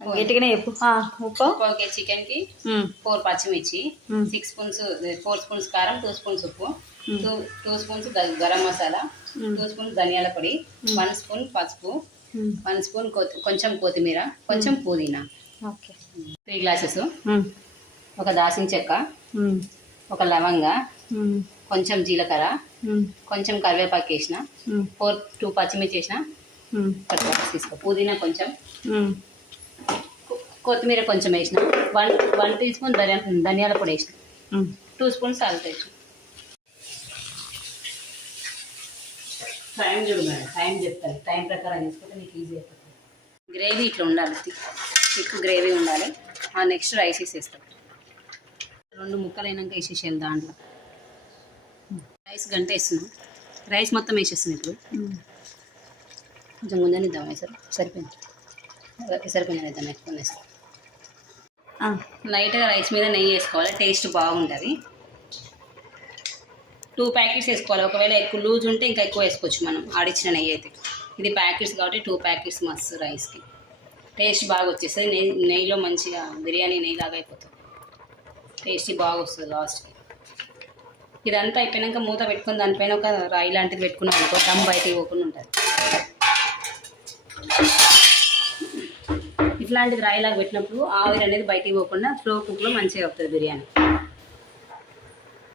గట్టిగానే చెప్పు. ఉప్పు 1 kg చికెన్కి 4 పచ్చిమిర్చి, 4 స్పూన్స్ కారం, 2 స్పూన్స్ ఉప్పు, 2 స్పూన్స్ గరం మసాలా, 2 స్పూన్స్ ధనియాల పొడి, 1 స్పూన్ పసుపు, 1 స్పూన్ కొంచెం కొత్తిమీర, కొంచెం పుదీనా. ఓకే. 3 గ్లాసెస్. ఒక దాల్చిన చెక్క, ఒక లవంగ, కొంచెం జీలకర్ర, కొంచెం కరివేపాకు వేసిన, 2 పచ్చిమిర్చి వేసిన, తీసుకో. పుదీనా కొంచెం, కొత్తిమీర కొంచెం వేసిన, 1 టీ స్పూన్ ధనియాల పొడి వేసిన, 2 స్పూన్స్ సాల్ట్ వేసిన. టైం చూడు మేడం, టైం చెప్తాను. టైం ప్రకారం చేసుకుంటే నీకు ఈజీ అయిపోతుంది. గ్రేవీ ఇట్లా ఉండాలి, థిక్ గ్రేవీ ఉండాలి. నెక్స్ట్ రైస్ వేసేస్తాం. 2 ముక్కలు అయినాక వేసేసాను దాంట్లో. రైస్ గంట వేస్తున్నాం. రైస్ మొత్తం వేసేస్తున్నాం. ఇప్పుడు కొంచెం ముందని ఇద్దాం. వేసారు సరిపోయింది. ఇద్దాం. ఎక్కువ వేస్తాం. లైట్గా రైస్ మీద నెయ్యి వేసుకోవాలి, టేస్ట్ బాగుంటుంది. 2 ప్యాకెట్స్ వేసుకోవాలి. ఒకవేళ ఎక్కువ లూజ్ ఉంటే ఇంకా ఎక్కువ వేసుకోవచ్చు మనం, ఆడిచ్చిన నెయ్యి అయితే. ఇది ప్యాకెట్స్ కాబట్టి 2 ప్యాకెట్స్ మస్తు రైస్కి టేస్ట్ బాగా వచ్చేస్తుంది. నెయ్యిలో మంచిగా బిర్యానీ నెయ్యి లాగా అయిపోతుంది. టేస్ట్ బాగా వస్తుంది లాస్ట్కి. ఇదంతా అయిపోయాక మూత పెట్టుకుని దానిపైన ఒక రాయి లాంటిది పెట్టుకున్నాం అనుకో, దమ్ బయటికి పోకుండా ఉంటుంది. ఇట్లాంటిది రాయిలాగా పెట్టినప్పుడు ఆవిరి అనేది బయటికి పోకుండా స్లో కుక్లో మంచిగా అవుతుంది బిర్యానీ.